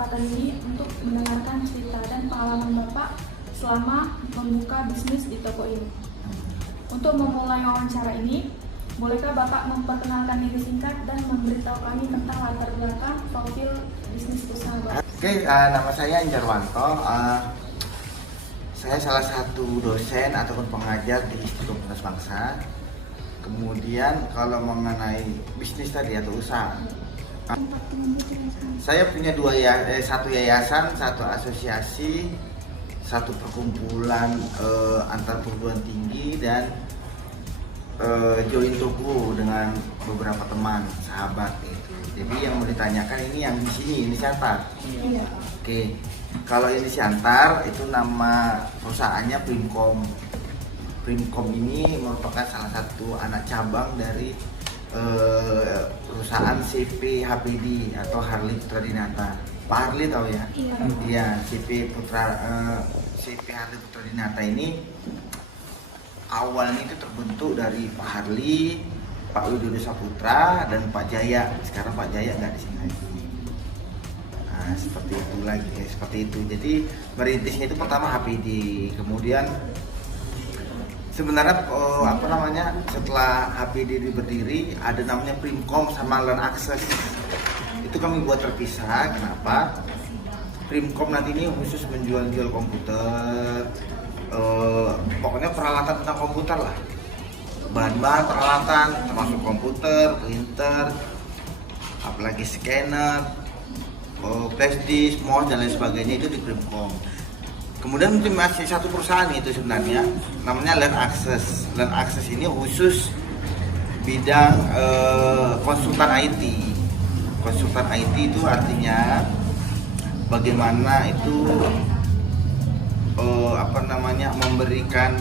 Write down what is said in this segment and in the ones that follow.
kesempatan ini untuk mendengarkan cerita dan pengalaman Bapak selama membuka bisnis di toko ini. Untuk memulai wawancara ini, bolehkah Bapak memperkenalkan diri singkat dan memberitahu kami tentang latar belakang profil bisnis usaha Bapak? Oke, nama saya Jarwanto. Saya salah satu dosen ataupun pengajar di Institut Komunitas Bangsa. Kemudian kalau mengenai bisnis tadi atau usaha, saya punya satu yayasan, satu asosiasi, satu perkumpulan antar perguruan tinggi, dan join toko dengan beberapa teman, sahabat gitu. Jadi yang mau ditanyakan ini yang di sini, ini Siantar. Iya. Oke, kalau ini Siantar itu nama perusahaannya Primkom. Primkom ini merupakan salah satu anak cabang dari perusahaan CP HPD atau Harley Putra Dinata. Pak Harley tahu ya? Iya. Iya, CP Harley Putra Dinata ini awalnya itu terbentuk dari Pak Harley, Pak Widodo Saputra, dan Pak Jaya. Sekarang Pak Jaya nggak di sini lagi. Nah, seperti itu lagi, seperti itu. Jadi merintisnya itu pertama HPD, kemudian sebenarnya setelah HPD berdiri ada namanya Primkom sama Learn Access. Itu kami buat terpisah. Kenapa? Primkom nanti ini khusus menjual komputer, pokoknya peralatan tentang komputer lah, bahan-bahan peralatan termasuk komputer, printer, apalagi scanner, flash disk, mouse, dan lain sebagainya itu di Primkom. Kemudian masih satu perusahaan itu sebenarnya namanya Learn Access. Learn Access ini khusus bidang konsultan IT. Konsultan IT itu artinya bagaimana itu memberikan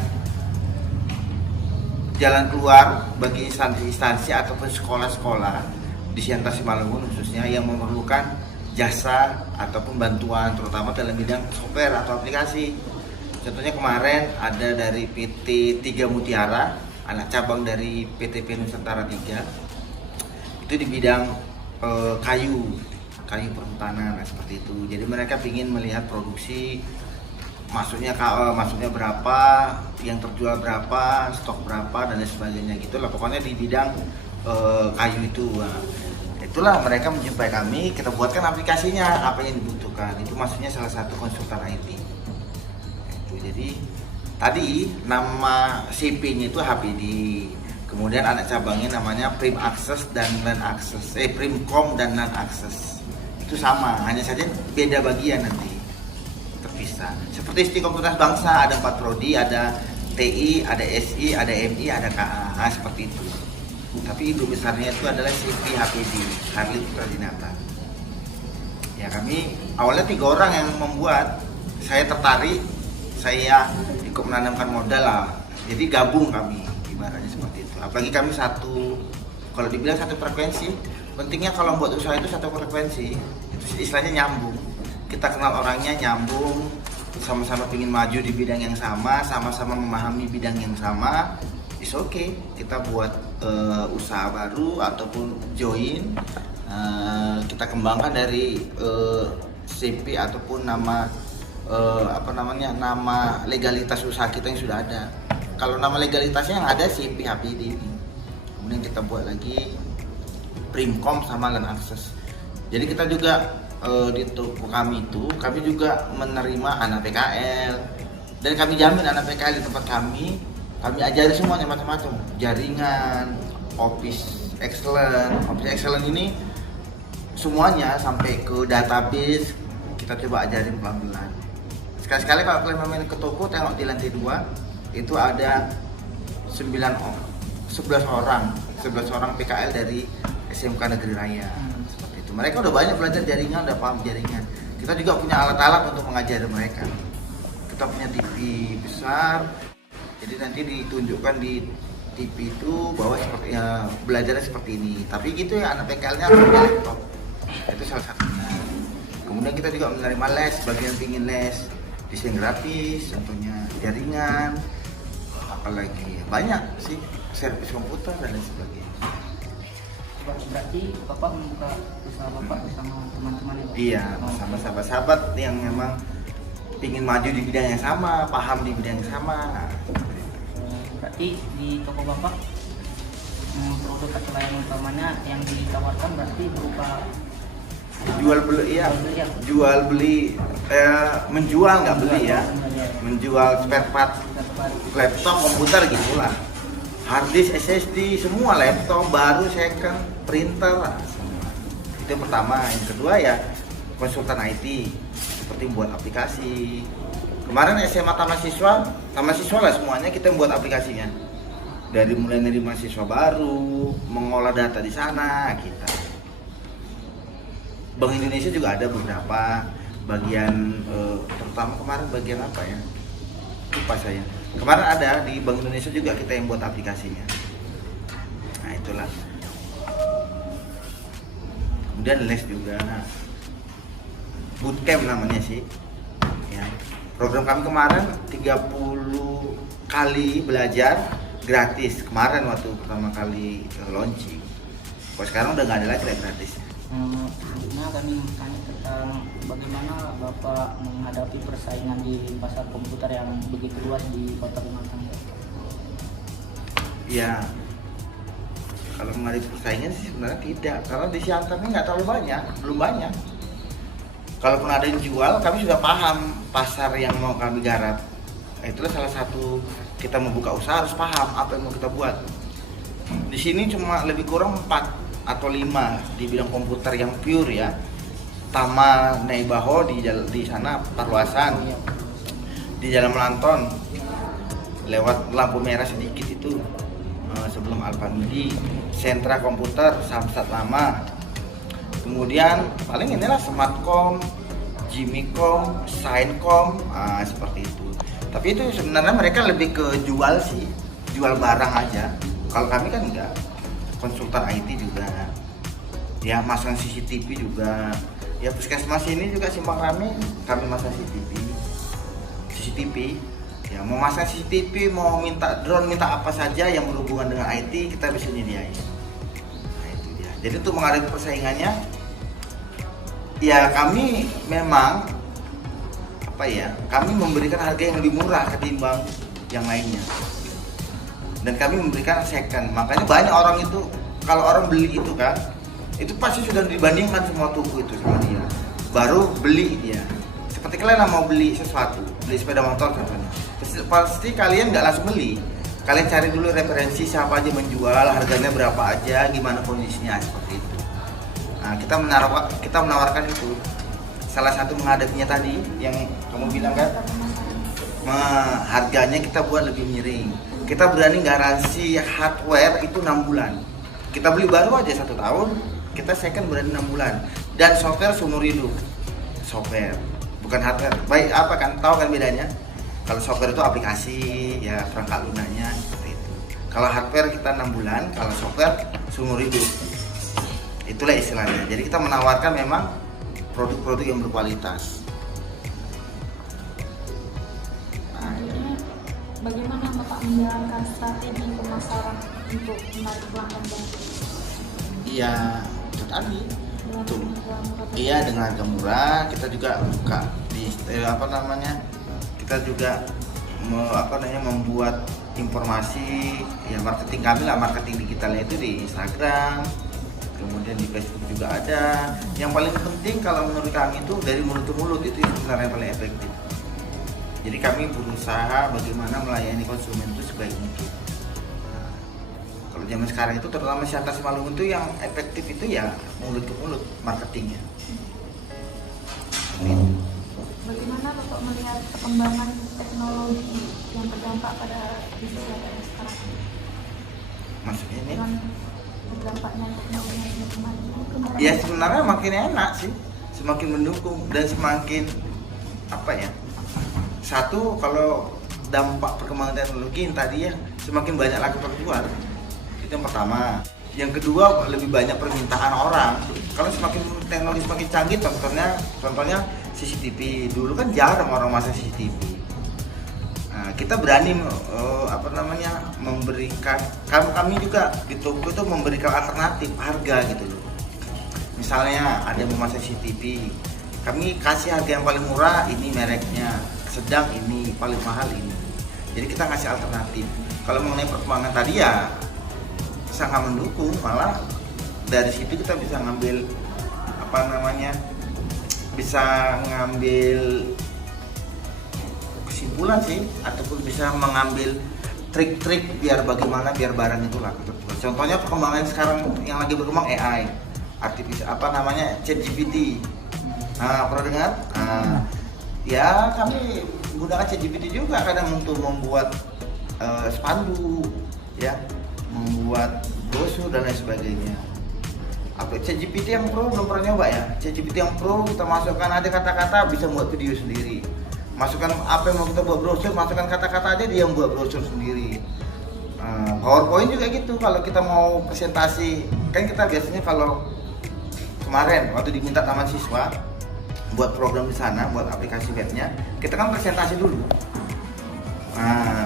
jalan keluar bagi instansi-instansi ataupun sekolah-sekolah di Siantar Simalungun khususnya yang memerlukan jasa ataupun bantuan terutama dalam bidang software atau aplikasi. Contohnya kemarin ada dari PT 3 Mutiara, anak cabang dari PTP Nusantara 3, itu di bidang kayu perhutanan, seperti itu. Jadi mereka ingin melihat produksi, masuknya berapa, yang terjual berapa, stok berapa, dan lain sebagainya gitu lah. Pokoknya di bidang kayu itu. Itulah mereka menjumpai kami, kita buatkan aplikasinya apa yang dibutuhkan. Itu maksudnya salah satu konsultan IT. Jadi tadi nama CP-nya itu HPD. Kemudian anak cabangnya namanya Prim Access dan Learn Access. Primkom dan Learn Access. Itu sama, hanya saja beda bagian nanti. Terpisah. Seperti Institut Komunitas Bangsa ada 4 prodi, ada TI, ada SI, ada MI, ada KA. Seperti itu. Tapi ibu besarnya itu adalah CP HPD, Harley Putra Dinata. Ya, kami awalnya 3 orang yang membuat. Saya tertarik, saya ikut menanamkan modal lah. Jadi gabung kami, ibaratnya seperti itu. Apalagi kami kalau dibilang satu frekuensi. Pentingnya kalau buat usaha itu satu frekuensi. Itu istilahnya nyambung. Kita kenal orangnya, nyambung, sama-sama ingin maju di bidang yang sama, sama-sama memahami bidang yang sama. It's okay, kita buat usaha baru ataupun join, kita kembangkan dari CP ataupun nama legalitas usaha kita yang sudah ada. Kalau nama legalitasnya yang ada CP HPD ini. Kemudian kita buat lagi Primkom sama Learn Access. Jadi kita juga di toko kami juga menerima anak PKL, dan kami jamin anak PKL di tempat kami ajari semuanya macam-macam, jaringan, Office Excellent ini semuanya sampai ke database kita coba ajarin pelan-pelan. Sekali-sekali kalau kalian main ke toko, tengok di lantai 2 itu ada 11 orang PKL dari SMK Negeri Raya. Seperti itu. Mereka udah banyak belajar jaringan, udah paham jaringan. Kita juga punya alat-alat untuk mengajari mereka. Kita punya TV besar. Jadi nanti ditunjukkan di TV itu bahwa belajarnya seperti ini. Tapi gitu ya, anak PKL-nya harus punya laptop. Itu salah satunya. Kemudian kita juga menerima les, bagi yang ingin les desain grafis, contohnya jaringan, apalagi banyak sih, servis komputer dan lain sebagainya. Berarti Bapak membuka usaha Bapak bersama teman-teman ya, Pak? Iya, bersama sahabat-sahabat yang memang ingin maju di bidang yang sama, paham di bidang yang sama. Berarti di toko Bapak produk atau layanan utamanya yang ditawarkan berarti berupa Jual beli ya, jual beli, menjual nggak beli ya, menjual spare part laptop, komputer gitulah, hard disk, SSD, semua laptop baru, second, printer lah, semua. Itu yang pertama. Yang kedua ya konsultan IT, seperti membuat aplikasi. Kemarin SMA taman siswa lah semuanya kita membuat aplikasinya. Dari mulai dari mahasiswa baru, mengolah data di sana kita. Bank Indonesia juga ada beberapa bagian, terutama kemarin bagian apa ya? Lupa saya. Kemarin ada di Bank Indonesia juga kita yang buat aplikasinya. Nah itulah. Kemudian les juga. Bootcamp namanya sih. Ya. Program kami kemarin 30 kali belajar gratis. Kemarin waktu pertama kali launching. Kalau sekarang udah nggak ada lagi gratis. Nah, kami bertanya tentang bagaimana Bapak menghadapi persaingan di pasar komputer yang begitu luas di Kota Pematang. Ya, kalau menghadapi persaingan sih sebenarnya tidak, karena di Siantarnya nggak terlalu banyak, belum banyak. Kalaupun ada yang jual, kami sudah paham pasar yang mau kami garap. Itulah salah satu kita membuka usaha harus paham apa yang mau kita buat. Di sini cuma lebih kurang 4 atau 5 di bidang komputer yang pure ya. Tama Neibaho di sana perluasan, di Jalan Melanton lewat lampu merah sedikit itu sebelum Alfamidi, sentra komputer Samsat Lama. Kemudian paling inilah Smartcom, Jimicom, Signcom, seperti itu. Tapi itu sebenarnya mereka lebih ke jual sih, jual barang aja. Kalau kami kan enggak. Konsultan IT juga, ya masang CCTV juga, ya puskesmas ini juga Simpang Rame kami masang CCTV, ya mau masang CCTV, mau minta drone, minta apa saja yang berhubungan dengan IT kita bisa nyediain. Nah itu dia. Jadi untuk menghadapi persaingannya, ya kami memang kami memberikan harga yang lebih murah ketimbang yang lainnya. Dan kami memberikan second, makanya banyak orang itu kalau orang beli itu kan, itu pasti sudah dibandingkan semua toko itu sama dia, baru beli dia. Seperti kalian mau beli sesuatu, beli sepeda motor contohnya, pasti kalian nggak langsung beli, kalian cari dulu referensi siapa aja menjual, harganya berapa aja, gimana kondisinya, seperti itu. Nah kita menawarkan itu. Salah satu menghadapinya tadi yang kamu bilang kan, harganya kita buat lebih miring. Kita berani garansi hardware itu 6 bulan. Kita beli baru aja 1 tahun, kita second berani 6 bulan. Dan software seumur hidup. Software, bukan hardware. Baik apa kan, tahu kan bedanya? Kalau software itu aplikasi, ya perangkat lunaknya seperti itu. Kalau hardware kita 6 bulan, kalau software seumur hidup. Itulah istilahnya. Jadi kita menawarkan memang produk-produk yang berkualitas. Bagaimana Bapak menjalankan strategi pemasaran untuk menarik pelanggan baru? Iya, itu tadi. Iya, dengan harga murah. Kita juga buka di kita juga membuat informasi ya, marketing kami lah, marketing digitalnya itu di Instagram, kemudian di Facebook juga ada. Yang paling penting kalau menurut kami itu dari mulut ke mulut, itu yang sebenarnya paling efektif. Jadi kami berusaha bagaimana melayani konsumen itu sebaik mungkin. Nah, kalau zaman sekarang itu terutama Siantar Simalungun itu yang efektif itu ya mulut ke mulut marketingnya. Bagaimana Bapak melihat perkembangan teknologi yang berdampak pada bisnis yang sekarang? Maksudnya ini? Dengan berdampaknya teknologi yang semakin maju. Ya sebenarnya makin enak sih, semakin mendukung dan semakin satu, kalau dampak perkembangan teknologi yang tadi ya semakin banyak laku terjual, itu yang pertama. Yang kedua, lebih banyak permintaan orang. Kalau semakin teknologi semakin canggih, contohnya CCTV. Dulu kan jarang orang masang CCTV. Nah, kita berani memberikan, kami juga di toko itu memberikan alternatif harga gitu loh. Misalnya ada yang memasang CCTV, kami kasih harga yang paling murah ini mereknya, sedang ini, paling mahal ini. Jadi kita ngasih alternatif. Kalau mengenai perkembangan tadi ya sangat mendukung, malah dari situ kita bisa ngambil bisa ngambil kesimpulan sih, ataupun bisa mengambil trik-trik biar barang itu laku terjual. Contohnya perkembangan sekarang yang lagi berkembang AI, ChatGPT. Pernah dengar? Ya kami menggunakan ChatGPT juga kadang untuk membuat spanduk, ya, membuat brosur dan lain sebagainya. ChatGPT yang Pro belum pernah nyoba ya. ChatGPT yang Pro kita masukkan ada kata-kata bisa buat video sendiri. Masukkan apa yang mau kita buat brosur, masukkan kata-kata aja dia yang buat brosur sendiri. PowerPoint juga gitu. Kalau kita mau presentasi, kan kita biasanya kalau kemarin waktu diminta taman siswa buat program di sana, buat aplikasi webnya, kita kan presentasi dulu.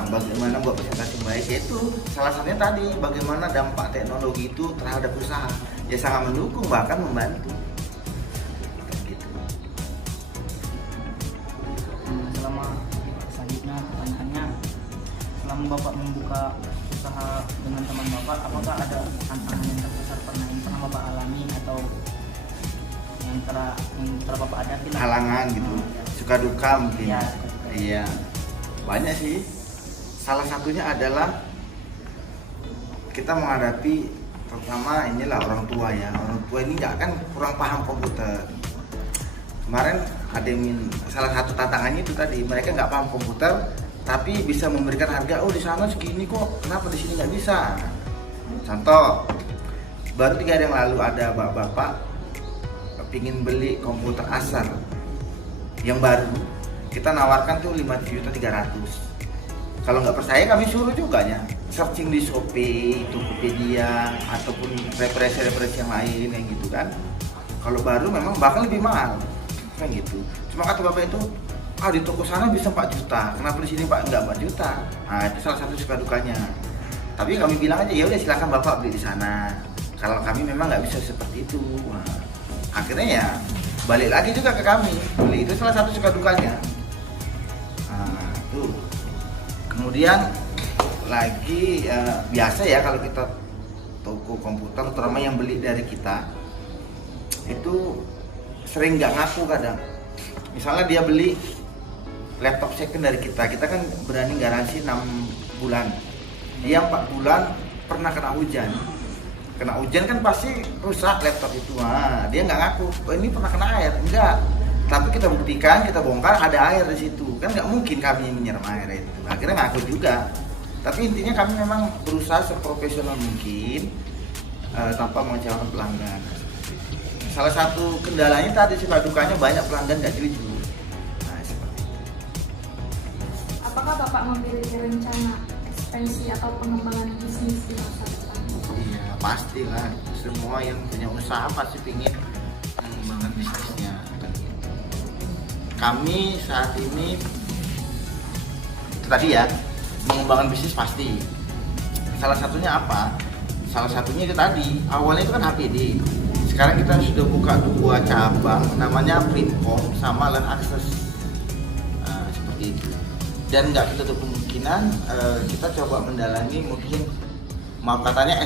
Bagaimana buat presentasi baik, itu salah satunya tadi bagaimana dampak teknologi itu terhadap usaha. Ya sangat mendukung, bahkan membantu. Gitu. Selanjutnya pertanyaannya, selama Bapak membuka usaha dengan teman Bapak, apakah ada tantangan yang terbesar yang pernah Bapak alami atau yang telah Bapak hadapi? Halangan gitu, suka duka mungkin. Ya, iya, banyak sih. Salah satunya adalah kita menghadapi, terutama inilah orang tua ya. Orang tua ini kurang paham komputer. Kemarin ada yang salah satu tantangannya itu tadi, mereka nggak paham komputer tapi bisa memberikan harga, oh di sana segini kok, kenapa di sini nggak bisa. Contoh, baru 3 hari yang lalu ada bapak pingin beli komputer Acer yang baru, kita nawarkan tuh 5.300.000. Kalau nggak percaya kami suruh juga ya searching di Shopee, Tokopedia, ataupun referensi yang lain kayak gitu kan. Kalau baru memang bakal lebih mahal kan gitu. Cuma kata bapak itu, di toko sana bisa 4 juta, kenapa di sini Pak nggak 4 juta? Itu salah satu suka dukanya. Tapi kami bilang aja, ya udah silakan bapak beli di sana. Kalau kami memang nggak bisa seperti itu. Akhirnya ya balik lagi juga ke kami, beli. Itu salah satu suka dukanya. Tuh. Kemudian lagi biasa ya kalau kita toko komputer, terutama yang beli dari kita itu sering nggak ngaku kadang. Misalnya dia beli laptop second dari kita kan berani garansi 6 bulan. Dia 4 bulan pernah kena hujan kan pasti rusak laptop itu. Dia nggak ngaku, oh, ini pernah kena air, enggak. Tapi kita buktikan, kita bongkar ada air di situ. Kan nggak mungkin kami menyiram air itu. Akhirnya ngaku juga. Tapi intinya kami memang berusaha seprofesional mungkin tanpa mengecewakan pelanggan. Salah satu kendalanya tadi suka dukanya banyak pelanggan nggak jujur. Seperti itu. Apakah Bapak memiliki rencana ekspansi atau pengembangan bisnis di masa depan? Iya, pastilah. Semua yang punya usaha pasti ingin mengembangkan bisnisnya. Kami saat ini itu tadi ya, mengembangkan bisnis pasti. Salah satunya apa? Salah satunya itu tadi, awalnya itu kan HPD. Sekarang kita sudah buka 2 cabang, namanya Primcom sama Land Access. Seperti itu. Dan nggak tertutup kemungkinan kita coba mendalami mungkin, maaf katanya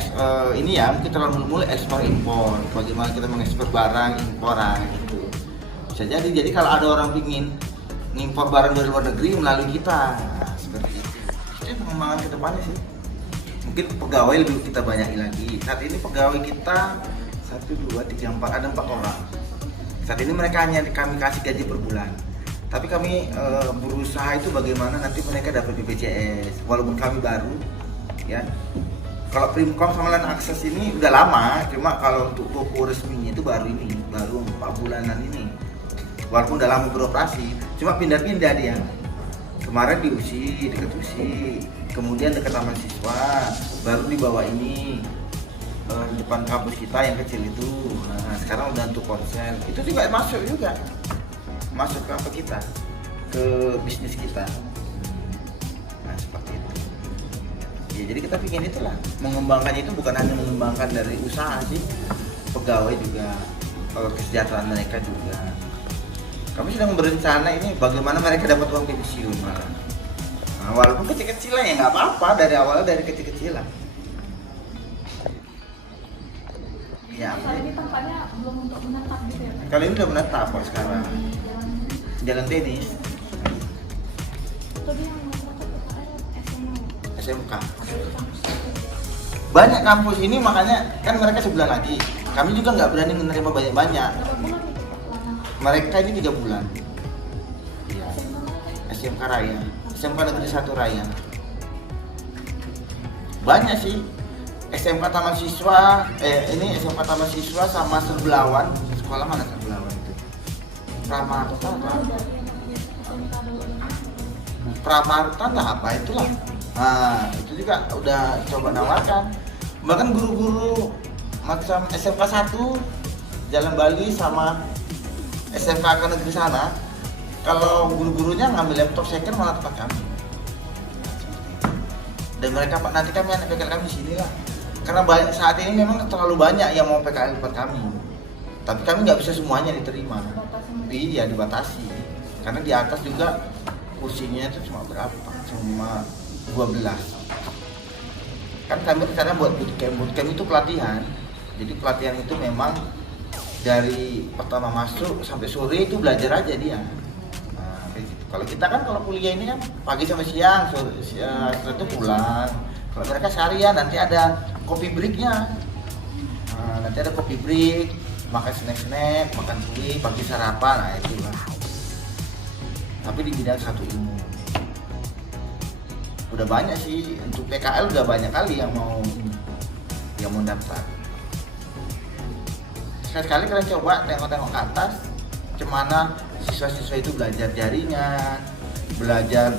ini ya, mungkin terlalu mulai ekspor impor. Bagaimana kita mengekspor barang imporan gitu. Bisa jadi kalau ada orang pingin ngimpor barang dari luar negeri melalui kita, seperti itu. Itu pengembangan ke depannya sih. Mungkin pegawai lebih kita banyakin lagi. Saat ini pegawai kita 1, 2, 3, 4, ada 4 orang. Saat ini mereka hanya kami kasih gaji per bulan. Tapi kami berusaha itu bagaimana nanti mereka dapat BPJS, walaupun kami baru, ya. Kalau Primcom sama Land Access ini udah lama, cuma kalau untuk toko resminya itu baru 4 bulanan ini. Walaupun udah lama beroperasi, cuma pindah-pindah dia. Kemarin di USI, dekat USI, kemudian dekat taman siswa, baru dibawa ini di depan kampus kita yang kecil itu. Sekarang udah untuk ponsel, itu juga masuk ke apa kita, ke bisnis kita. Ya, jadi kita ingin itulah mengembangkannya, itu bukan hanya mengembangkan dari usaha sih, pegawai juga, kesejahteraan mereka juga. Kami sedang berencana ini bagaimana mereka dapat uang pensiun malah. Nah, walaupun kecil-kecilan ya nggak apa-apa, dari awalnya dari kecil-kecilan. Ya, Kali ini tempatnya belum untuk menetap gitu ya? kali ini udah menetap kok sekarang. Jalan tenis, Itu dia yang SMA. SMK. Banyak kampus ini, makanya kan mereka sebulan lagi. Kami juga nggak berani menerima banyak-banyak. Berapa bulan itu Pak lama? Mereka ini 3 bulan. Iya. SMK Raya, SMK Negeri 1 Raya. Banyak sih. SMK Taman Siswa, ini SMK Taman Siswa sama Serbelawan. Sekolah mana Serbelawan itu? Pramarta atau Pramarta lah apa itulah. Nah, itu juga udah coba nawarkan. Bahkan guru-guru macam SMK 1 Jalan Bali sama SMK ke negeri sana, kalau guru-gurunya ngambil laptop second malah tempat kami. Dan mereka nanti kami anak PKL kami di sini lah. Karena saat ini memang terlalu banyak yang mau PKL tempat kami. Tapi kami nggak bisa semuanya diterima. Iya, dibatasi. Karena di atas juga kursinya itu cuma berapa? Cuma 12. Kan kami rencana buat bootcamp itu pelatihan. Jadi pelatihan itu memang dari pertama masuk sampai sore itu belajar aja dia. Nah, kayak gitu. Kalau kita kan kalau kuliah ini kan pagi sampai siang, sore itu pulang. Kalau mereka seharian nanti ada kopi breaknya. Nah, nanti ada kopi break, makan snack, makan kue, pagi sarapan, nah itulah. Tapi di bidang satu ilmu. Udah banyak sih untuk PKL, udah banyak kali yang mau daftar. Sekali-kali kalian coba tengok-tengok ke atas, gimana siswa-siswa itu belajar jaringan, belajar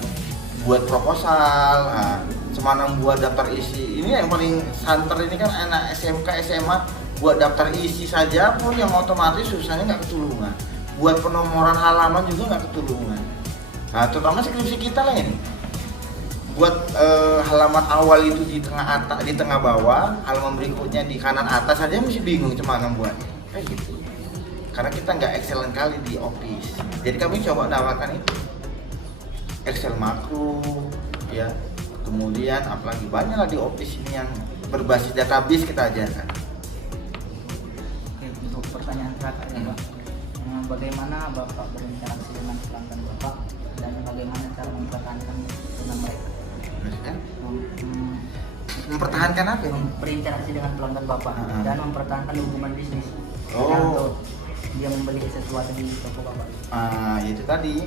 buat proposal, nah, gimana buat daftar isi. Ini yang paling santer ini kan anak SMK, SMA buat daftar isi saja pun yang otomatis susahnya nggak ketulungan. Buat penomoran halaman juga nggak ketulungan. Nah, terutama skripsi kita lah ini. Buat halaman awal itu di tengah atas, di tengah bawah, halaman berikutnya di kanan atas saja masih bingung gimana buatnya. Kayak gitu. Karena kita nggak excellent kali di Office. Jadi kami coba nawarkan itu. Excel makro, ya. Kemudian apalagi banyak lah di Office ini yang berbasis database kita ajarkan. Oke, untuk pertanyaan terakhir ya Pak, bagaimana Bapak berinteraksi dengan pelanggan Bapak dan bagaimana cara mempertahankan dengan mereka? Maksudnya? Mempertahankan apa ya? Berinteraksi dengan pelanggan Bapak dan mempertahankan hubungan bisnis. Oh. Untuk dia membeli sesuatu di toko Bapak. Itu tadi.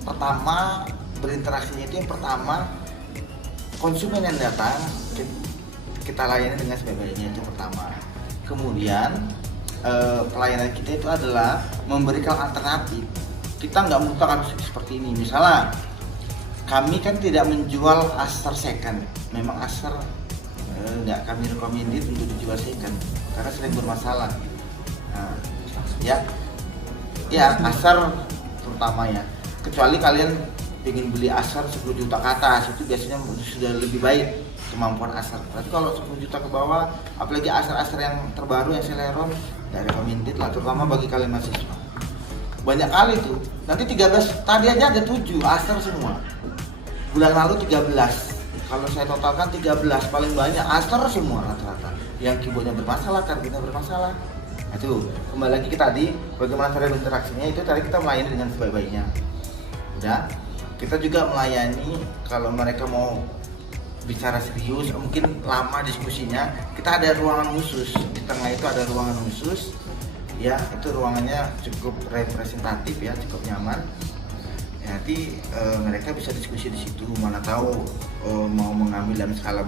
Pertama, berinteraksinya itu yang pertama, konsumen yang datang kita layani dengan sebaik-baiknya, itu pertama. Kemudian pelayanan kita itu adalah memberikan alternatif. Kita nggak mutlak harus seperti ini. Misalnya kami kan tidak menjual aser second. Memang aser nggak kami recommended untuk dijual second karena sering bermasalah. Nah, ya aser terutama ya. Kecuali kalian ingin beli aser 10 juta ke atas, itu biasanya sudah lebih baik kemampuan aser. Tapi kalau 10 juta ke bawah, apalagi aser-aser yang terbaru yang Celeron, dari recommended lah, terutama bagi kalian mahasiswa. Banyak kali tuh, nanti 13, tadi aja ada 7 aser semua. Bulan lalu 13, kalau saya totalkan 13, paling banyak aser semua rata-rata. Yang keyboardnya bermasalah, karbitnya bermasalah. Nah, itu kembali lagi ke tadi, bagaimana cara berinteraksinya, itu tadi kita melayani dengan sebaik-baiknya. Udah, kita juga melayani kalau mereka mau bicara serius, mungkin lama diskusinya, kita ada ruangan khusus. Di tengah itu ada ruangan khusus, ya itu ruangannya cukup representatif ya, cukup nyaman. Ya, nanti mereka bisa diskusi di situ, mana tahu mau mengambil dalam skala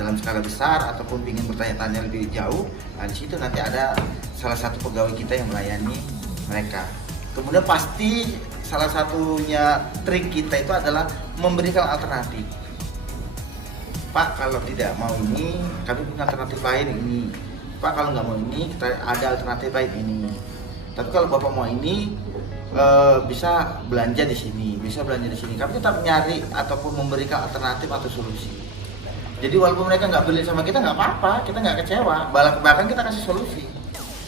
dalam skala besar ataupun ingin bertanya-tanya lebih jauh. Nah, di situ nanti ada salah satu pegawai kita yang melayani mereka. Kemudian pasti salah satunya trik kita itu adalah memberikan alternatif. Pak, kalau tidak mau ini, kami punya alternatif lain ini. Pak, kalau nggak mau ini, kita ada alternatif lain ini. Tapi kalau Bapak mau ini, bisa belanja di sini, Kami tetap nyari ataupun memberikan alternatif atau solusi. Jadi walaupun mereka nggak beli sama kita nggak apa-apa, kita nggak kecewa. Bahkan kita kasih solusi.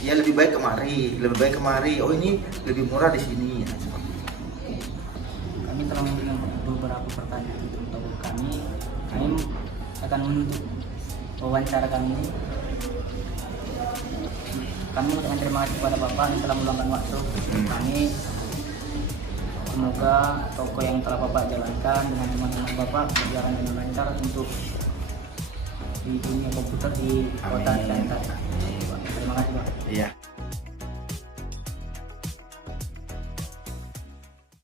Ya lebih baik kemari. Oh ini lebih murah di sini. Ya, seperti itu. Kami telah memberikan beberapa pertanyaan untuk kami. Kami akan menutup wawancara kami ini. Kami mengucapkan terima kasih kepada Bapak yang telah meluangkan waktu kami. Semoga toko yang telah Bapak jalankan dengan teman-teman Bapak berjalan dengan lancar untuk di dunia komputer di kota Cianjur. Terima kasih Pak. Iya.